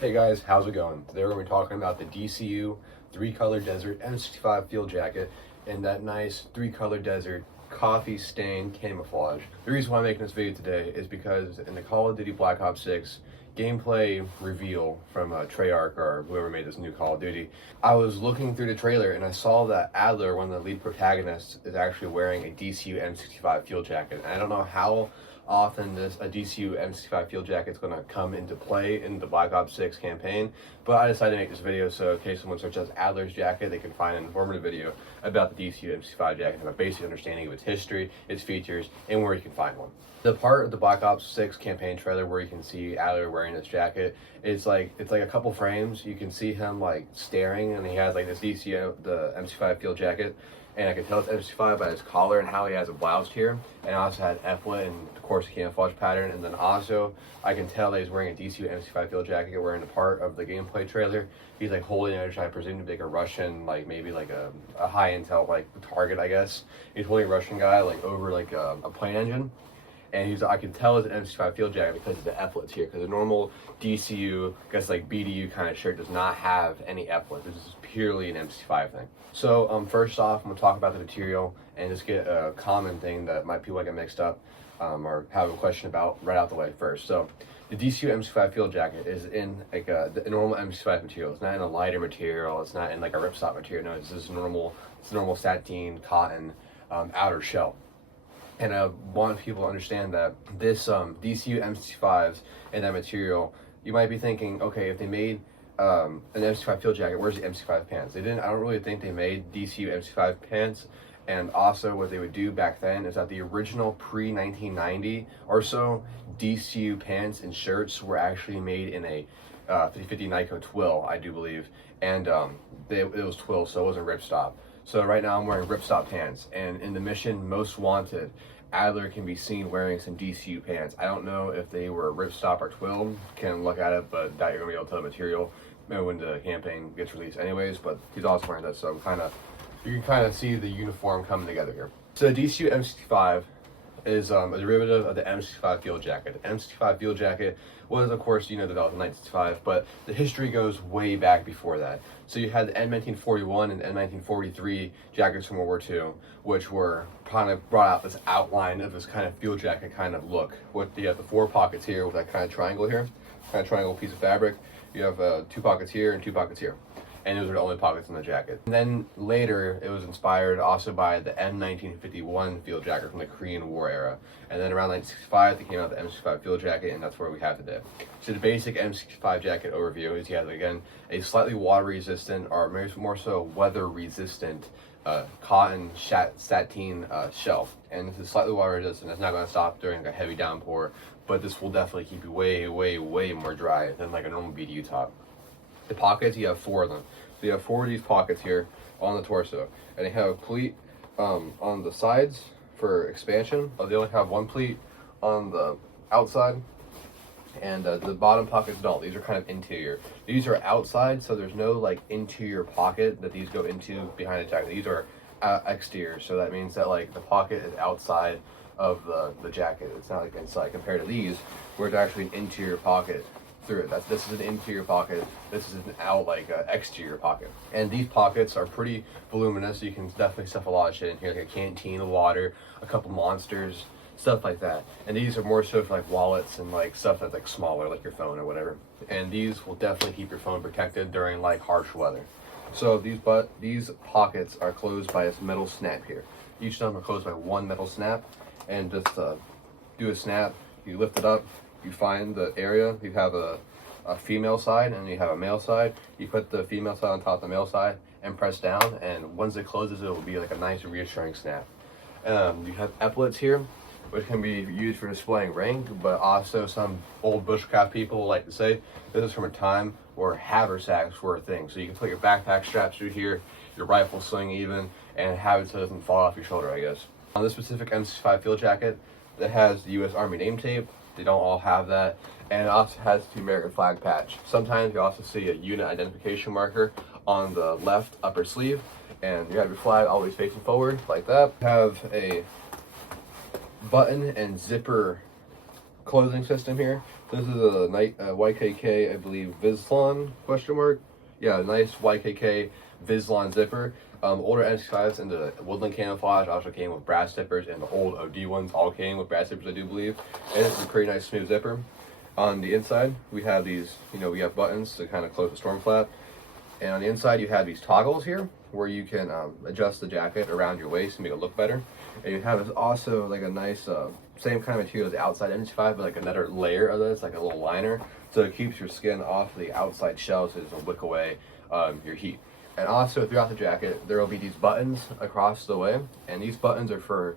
Hey guys, how's it going? Today we're going to be talking about the DCU 3-color desert M65 field jacket and that nice 3-color desert coffee stain camouflage. The reason why I'm making this video today is because in the Call of Duty Black Ops 6 gameplay reveal from Treyarch or whoever made this new Call of Duty, I was looking through the trailer and I saw that Adler, one of the lead protagonists, is actually wearing a DCU M65 field jacket. And I don't know how often a DCU M65 field jacket is going to come into play in the Black Ops 6 campaign, but I decided to make this video so in case someone searches Adler's jacket, they can find an informative video about the DCU M65 jacket and a basic understanding of its history, its features, and where you can find one. The part of the Black Ops 6 campaign trailer where you can see Adler wearing this jacket is it's like a couple frames. You can see him like staring, and he has like this DCU, the M65 field jacket, and I can tell it's M65 by his collar and how he has a blouse here, and I also had Epla and of course the camouflage pattern, and then also I can tell that he's wearing a DCU M65 field jacket. Wearing a part of the gameplay trailer, he's like holding it, which I presume to be like a Russian, like maybe like a high intel like target, I guess. He's holding a Russian guy like over like a plane engine. And I can tell it's an M65 field jacket because of the epaulets here. Because the normal DCU, I guess like BDU kind of shirt does not have any epaulets. This is purely an M65 thing. So first off, I'm gonna talk about the material and just get a common thing that people might get mixed up or have a question about right out the way first. So the DCU M65 field jacket is in like the normal M65 material. It's not in a lighter material. It's not in like a ripstop material. No, it's just normal. It's normal sateen cotton outer shell. And I want people to understand that this DCU M65s and that material, you might be thinking, okay, if they made an M65 field jacket, where's the M65 pants? They didn't. I don't really think they made DCU M65 pants. And also what they would do back then is that the original pre-1990 or so DCU pants and shirts were actually made in a 50/50 Nyko twill, I do believe. And it was twill, so it wasn't ripstop. So right now I'm wearing ripstop pants, and in the mission Most Wanted, Adler can be seen wearing some DCU pants. I don't know if they were ripstop or twill, can look at it, but that you're gonna be able to tell the material when the campaign gets released anyways, but he's also wearing that, so you can kind of see the uniform coming together here. So the DCU M65 is a derivative of the M65 field jacket. The M65 field jacket was, of course, developed in 1965, but the history goes way back before that. So you had the N1941 and N1943 jackets from World War II, which were kind of brought out this outline of this kind of field jacket kind of look. You have the 4 pockets here with that kind of triangle here, kind of triangle piece of fabric. You have 2 pockets here and 2 pockets here. And those are the only pockets in the jacket. And then later, it was inspired also by the M1951 field jacket from the Korean War era. And then around 1965, they came out with the M65 field jacket, and that's where we have today. So the basic M65 jacket overview is you have, again, a slightly water-resistant, or more so weather-resistant cotton sateen shell. And this is slightly water-resistant. It's not going to stop during a heavy downpour, but this will definitely keep you way, way, way more dry than like a normal BDU top. The pockets, you have 4 of them. So you have 4 of these pockets here on the torso, and they have a pleat on the sides for expansion. They only have 1 pleat on the outside, and the bottom pockets don't. These are kind of interior. These are outside, so there's no like interior pocket that these go into behind the jacket. These are exterior, so that means that like the pocket is outside of the jacket. It's not like inside compared to these, where it's actually an interior pocket through it. This is an interior pocket. This is an exterior pocket. And these pockets are pretty voluminous, so you can definitely stuff a lot of shit in here, like a canteen of water, a couple monsters, stuff like that. And these are more so for like wallets and like stuff that's like smaller, like your phone or whatever. And these will definitely keep your phone protected during like harsh weather. So these pockets are closed by this metal snap here. Each of them are closed by 1 metal snap, and just do a snap. You lift it up. You find the area. You have a female side and you have a male side. You put the female side on top of the male side and press down, and once it closes, it will be like a nice reassuring snap. You have epaulets here, which can be used for displaying rank, but also some old bushcraft people like to say this is from a time where haversacks were a thing. So you can put your backpack straps through here, your rifle sling even, and have it so it doesn't fall off your shoulder, I guess. On this specific M65 field jacket, it has the U.S. Army name tape. They don't all have that, and it also has the American flag patch. Sometimes you also see a unit identification marker on the left upper sleeve, and you have your flag always facing forward like that. You have a button and zipper closing system here. This is a YKK, I believe, Vislon question mark. Yeah, nice YKK Vislon zipper. Older M65s in the woodland camouflage also came with brass zippers, and the old OD ones all came with brass zippers, I do believe. And this is a pretty nice smooth zipper. On the inside, we have these, we have buttons to kind of close the storm flap. And on the inside, you have these toggles here where you can adjust the jacket around your waist and make it look better. And you have also like a nice, same kind of material as the outside M65, but like another layer of this, like a little liner. So it keeps your skin off the outside shell so it doesn't wick away your heat. And also throughout the jacket, there will be these buttons across the way. And these buttons are for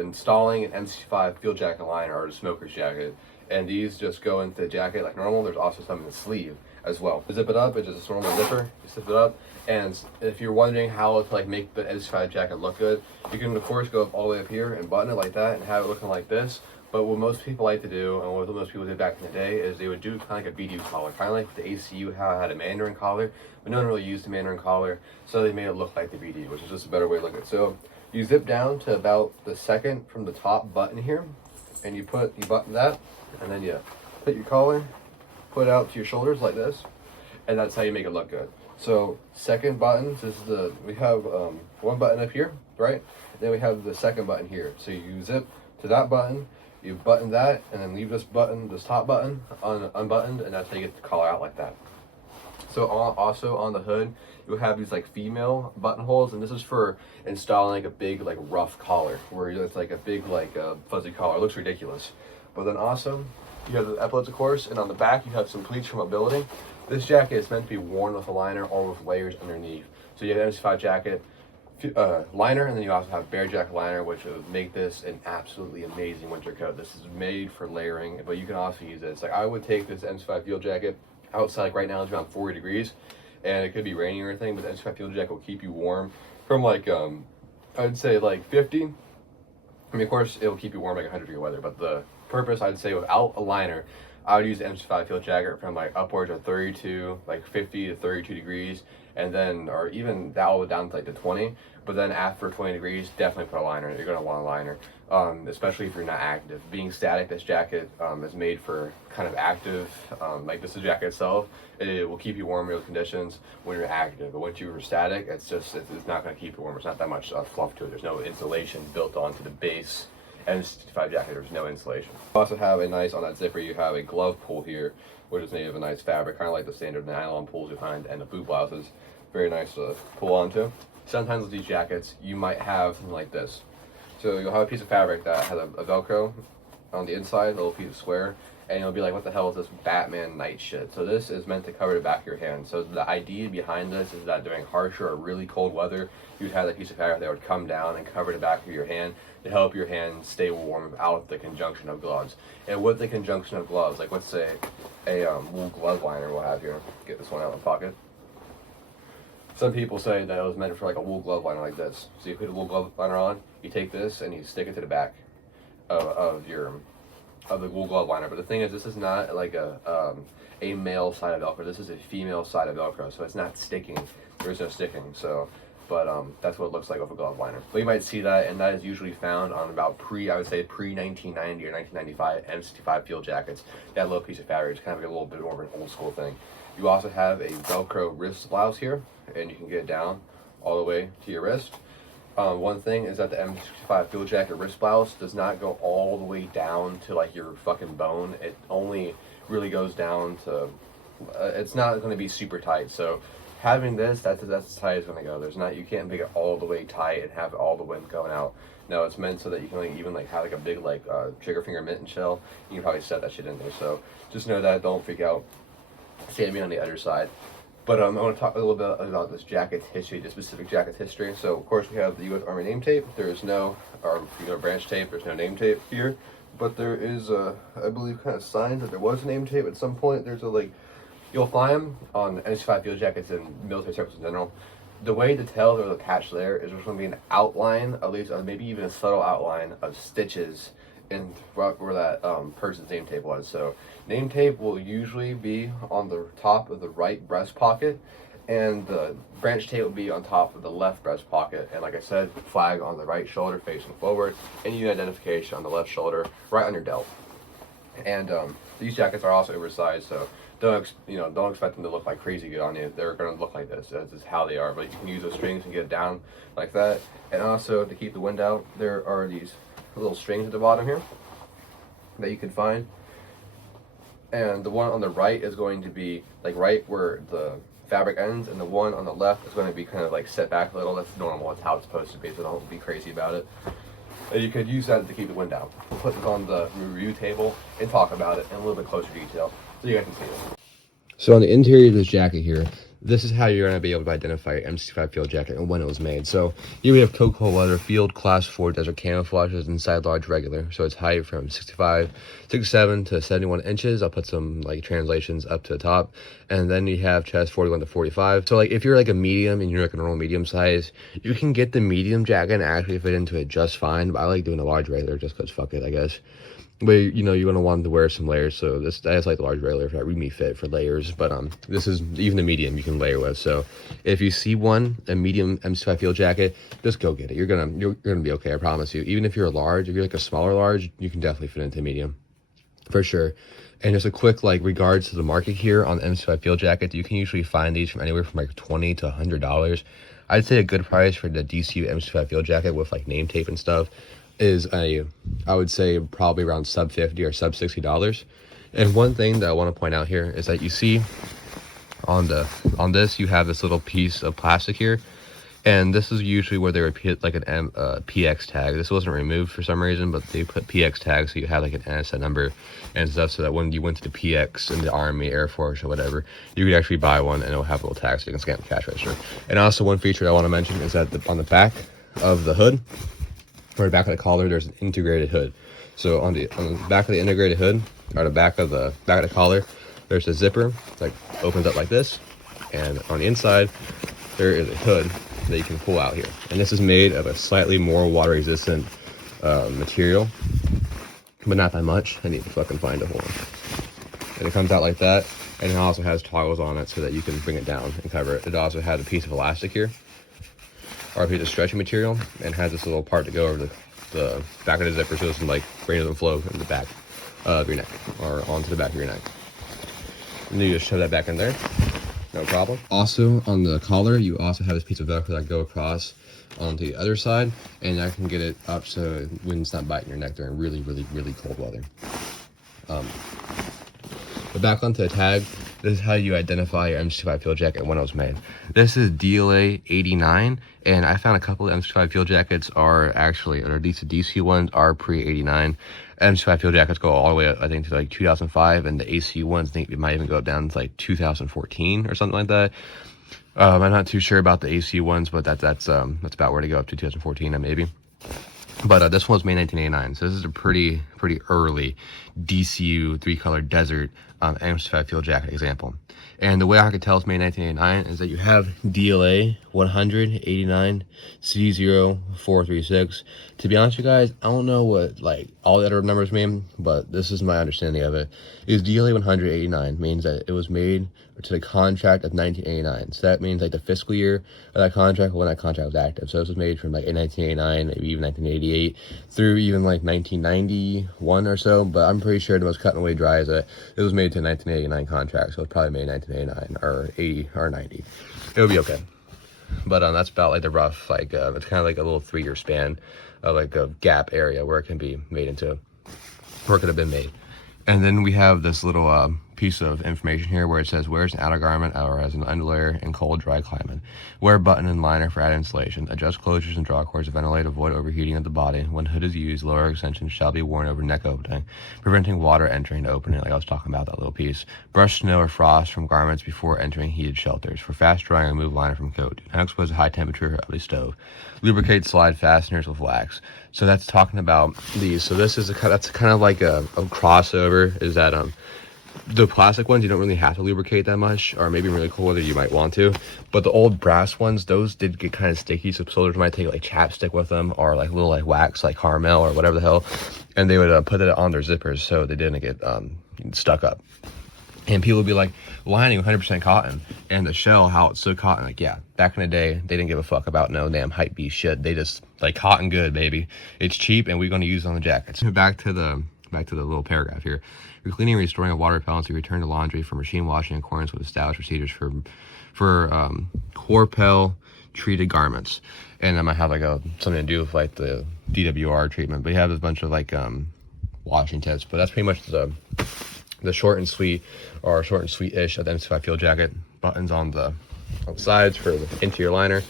installing an M65 field jacket liner or a smoker's jacket. And these just go into the jacket like normal. There's also some in the sleeve as well. To zip it up, it's just a normal zipper. You zip it up, and if you're wondering how to like make the M65 jacket look good, you can of course go up all the way up here and button it like that and have it looking like this. But what most people like to do, and what most people did back in the day, is they would do kind of like a BDU collar, kind of like the ACU, how it had a Mandarin collar, but no one really used the Mandarin collar, so they made it look like the BDU, which is just a better way to look at it. So you zip down to about the second from the top button here, and you button that, and then you put your collar, put it out to your shoulders like this, and that's how you make it look good. So second button, we have one button up here, right? And then we have the second button here. So you zip to that button, you button that, and then leave this top button unbuttoned, and that's how you get the collar out like that. So also on the hood, you'll have these like female buttonholes, and this is for installing like a big like rough collar, where it's like a big like fuzzy collar. It looks ridiculous. But then also, you have the epaulets, of course, and on the back you have some pleats for mobility. This jacket is meant to be worn with a liner or with layers underneath. So you have M65 jacket liner, and then you also have bear jacket liner, which would make this an absolutely amazing winter coat. This is made for layering, but you can also use it. It's like I would take this M65 field jacket outside. Like right now it's around 40 degrees, and it could be raining or anything, but the M65 field jacket will keep you warm from like I'd say like 50. I mean, of course, it'll keep you warm like 100-degree weather, but the purpose, I'd say, without a liner, I would use the M65 field jacket from like upwards of 32, like 50 to 32 degrees, and then, or even that all the way down to like the 20. But then after 20 degrees, definitely put a liner. You're gonna want a liner, especially if you're not active. Being static, this jacket is made for kind of active, like this is the jacket itself. It will keep you warm in real conditions when you're active. But once you're static, it's not gonna keep you warm. It's not that much fluff to it. There's no insulation built onto the base. And M65 jacket, there's no insulation. You also have a nice, on that zipper, you have a glove pull here, which is made of a nice fabric, kind of like the standard nylon pulls you find and the boot blouses. Very nice to pull onto. Sometimes with these jackets, you might have something like this. So you'll have a piece of fabric that has a Velcro on the inside, a little piece of square, and you'll be like, what the hell is this Batman night shit? So this is meant to cover the back of your hand. So the idea behind this is that during harsher or really cold weather, you'd have that piece of fabric that would come down and cover the back of your hand to help your hand stay warm without the conjunction of gloves. And with the conjunction of gloves, like let's say a wool glove liner we'll have here. Get this one out of the pocket. Some people say that it was meant for like a wool glove liner like this. So you put a wool glove liner on, you take this and you stick it to the back of the wool glove liner. But the thing is, this is not like a male side of Velcro. This is a female side of Velcro, so it's not sticking. There is no sticking. So, but that's what it looks like with a glove liner. But you might see that, and that is usually found on about I would say pre-1990 or 1995 M65 field jackets. That little piece of fabric is kind of like a little bit more of an old school thing. You also have a Velcro wrist blouse here, and you can get it down all the way to your wrist. One thing is that the M65 field jacket wrist blouse does not go all the way down to like your fucking bone. It only really goes down to, it's not going to be super tight. So having this, that's as tight as it's going to go. You can't make it all the way tight and have all the wind going out. No, it's meant so that you can like, even like have like a big like trigger finger mitten shell. You can probably set that shit in there. So just know that, don't freak out. Same on the other side. But I want to talk a little bit about this jacket's history, this specific jacket's history. So, of course, we have the U.S. Army name tape. There is no, branch tape. There's no name tape here. But there is, I believe, kind of signs that there was a name tape at some point. There's you'll find them on M65 field jackets and military circles in general. The way to tell there's a patch there is there's going to be an outline, at least, maybe even a subtle outline of stitches in where that person's name tape was. So name tape will usually be on the top of the right breast pocket, and the branch tape will be on top of the left breast pocket. And like I said, flag on the right shoulder facing forward, and unit identification on the left shoulder, right on your delt. And these jackets are also oversized, so don't expect them to look like crazy good on you. They're gonna look like this. That's just how they are. But you can use those strings and get it down like that. And also to keep the wind out, there are these little strings at the bottom here that you can find. And the one on the right is going to be like right where the fabric ends, and the one on the left is going to be kind of like set back a little. That's normal. It's how it's supposed to be, so don't be crazy about it. And you could use that to keep the wind out. We'll put this on the review table and talk about it in a little bit closer detail so you guys can see it. So on the interior of this jacket here, this is how you're going to be able to identify your M65 field jacket and when it was made. So here we have cocoa leather field class 4 desert camouflages inside large regular. So it's height from 67 to 71 inches. I'll put some like translations up to the top. And then you have chest 41 to 45. So like if you're like a medium and you're like a normal medium size, you can get the medium jacket and actually fit into it just fine. But I like doing a large regular just because fuck it, I guess. But you're going to want to wear some layers, so that's like the large regular for that read me fit for layers. But this is even the medium you can layer with. So if you see a medium M65 field jacket, just go get it. You're gonna be okay, I promise you. Even if you're a large, if you're like a smaller large, you can definitely fit into medium for sure. And just a quick like regards to the market here on M65 field jackets, you can usually find these from anywhere from like $20 to $100. I'd say a good price for the DCU M65 field jacket with like name tape and stuff is I would say probably around sub $50 or sub $60. And one thing that I want to point out here is that you see on this you have this little piece of plastic here, and this is usually where they would put like an PX tag. This wasn't removed for some reason, but they put PX tag so you have like an NSN number and stuff, so that when you went to the PX in the Army, Air Force, or whatever, you could actually buy one and it'll have a little tag so you can scan the cash register. And also one feature I want to mention is that on the back of the hood, or the back of the collar, there's an integrated hood. So on the back of the integrated hood, or the back of the collar, there's a zipper that opens up like this, and on the inside there is a hood that you can pull out here. And this is made of a slightly more water resistant material, but not that much. I need to fucking find a hole. And it comes out like that, and it also has toggles on it so that you can bring it down and cover it. It also has a piece of elastic here, or a piece of stretchy material, and has this little part to go over the back of the zipper so it doesn't like rain doesn't flow in the back of your neck or onto the back of your neck. And then you just shove that back in there, no problem. Also on the collar, you also have this piece of Velcro that go across onto the other side, and I can get it up so wind's not biting your neck during really, really, really cold weather. But back onto the tag, this is how you identify your M65 field jacket when it was made. This is DLA 89, and I found a couple of M65 field jackets are actually, or these DC ones are pre-89. M65 field jackets go all the way up, I think, to like 2005, and the AC ones, I think it might even go down to like 2014 or something like that. I'm not too sure about the AC ones, but that's about where to go up to 2014, maybe. But this one was made in 1989, so this is a pretty early DCU 3-color desert M65 field jacket example. And the way I could tell it's made in 1989 is that you have DLA 189 C0436. To be honest with you guys, I don't know what like all the other numbers mean, but this is my understanding of it. Is DLA 189 means that it was made to the contract of 1989. So that means like the fiscal year of that contract when that contract was active. So this was made from like in 1989, maybe even 1988 through even like 1991 or so. But I'm pretty sure the most cut and away dry is that it was made to a 1989 contract. So it's probably made in 1989 or 80 or 90. It would be okay. But that's about like the rough, like it's kind of like a little 3-year span of like a gap area where it can be made into, or it could have been made. And then we have this little piece of information here where it says wears an outer garment or as an underlayer in cold, dry climate. Wear button and liner for added insulation. Adjust closures and draw cords to ventilate, avoid overheating of the body. When hood is used, lower extensions shall be worn over neck opening, preventing water entering to open it, like I was talking about that little piece. Brush snow or frost from garments before entering heated shelters. For fast drying, remove liner from coat. Do not expose to high temperature of the stove. Lubricate slide fasteners with wax. So that's talking about these. So this is that's kind of like a crossover, is that the plastic ones you don't really have to lubricate that much, or maybe really cold weather you might want to, but the old brass ones, those did get kind of sticky, so soldiers might take like chapstick with them or like little like wax like caramel or whatever the hell, and they would put it on their zippers so they didn't get stuck up. And people would be like, lining 100% cotton, and the shell, how it's so cotton. Like, yeah, back in the day, they didn't give a fuck about no damn hype beast shit. They just, like, cotton good, baby. It's cheap, and we're going to use it on the jackets. Back to the back to the little paragraph here. You're cleaning and restoring a water repellent to return to laundry for machine washing in accordance with established procedures for Corpel treated garments. And that might have like something to do with like the DWR treatment. But you have a bunch of like washing tips. But that's pretty much the short and sweet, or short and sweet-ish of the M65 Field Jacket. Buttons on the sides for the interior liner.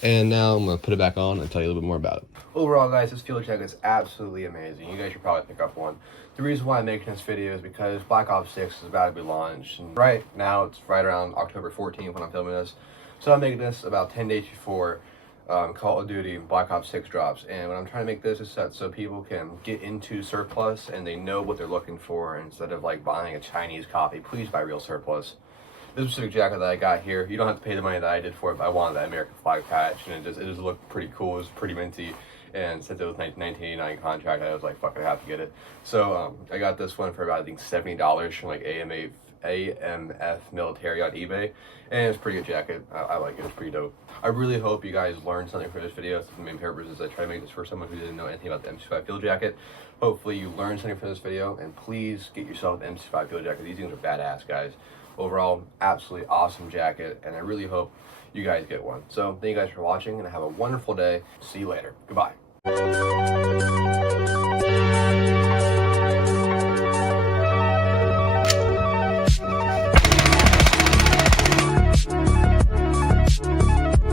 And now I'm going to put it back on and tell you a little bit more about it. Overall, guys, this Field Jacket is absolutely amazing. You guys should probably pick up one. The reason why I'm making this video is because Black Ops 6 is about to be launched. And right now, it's right around October 14th when I'm filming this. So I'm making this about 10 days before Call of Duty Black Ops 6 drops. And what I'm trying to make this is set so people can get into surplus and they know what they're looking for instead of like buying a Chinese copy. Please buy real surplus. This specific jacket that I got here, you don't have to pay the money that I did for it, but I wanted that American flag patch, and it just looked pretty cool. It was pretty minty, and since it was 1989 contract, I was like, fuck, I have to get it. So I got this one for about, I think, $70 from like AMF Military on eBay, and it's a pretty good jacket. I like it. It's pretty dope. I really hope you guys learned something from this video. That's the main purpose, is I try to make this for someone who didn't know anything about the M65 Field Jacket. Hopefully you learned something from this video, and please get yourself an M65 Field Jacket. These things are badass, guys. Overall, absolutely awesome jacket, and I really hope you guys get one. So thank you guys for watching, and have a wonderful day. See you later. Goodbye.